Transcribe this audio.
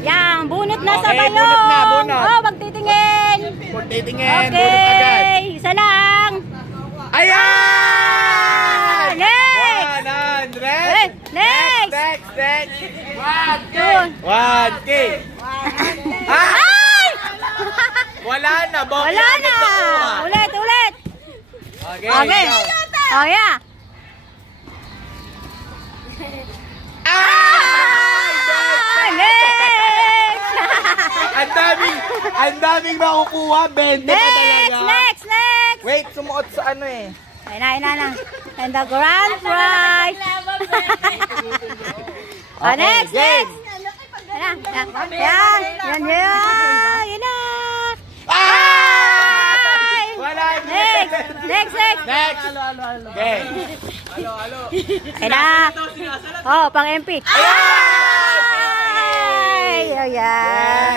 Yan, bunot na sa Okay, balong. bunot na, bunot. Oh, magtitingin. Titingin, bunot agad. Okay, isa lang. Ayan! Next! 100! Next! Next! 1K! Yun. 1K! Ah! Ay! Wala na, Bong. Wala na. Ulit, ulit. Okay. Okay. Oh, yeah. Ah! Next! Ang daming nakukuha. 20 pa Next! talaga. Next! Next! Wait, sumuot sa ano eh. Ayun na. And the grand prize. Oh, next! game. Next! Yan! Yan na! Ah! Wala na. Next! Next! Next! Next. Okay. Ayun na! Oh, pang MP. Ay! Ayan!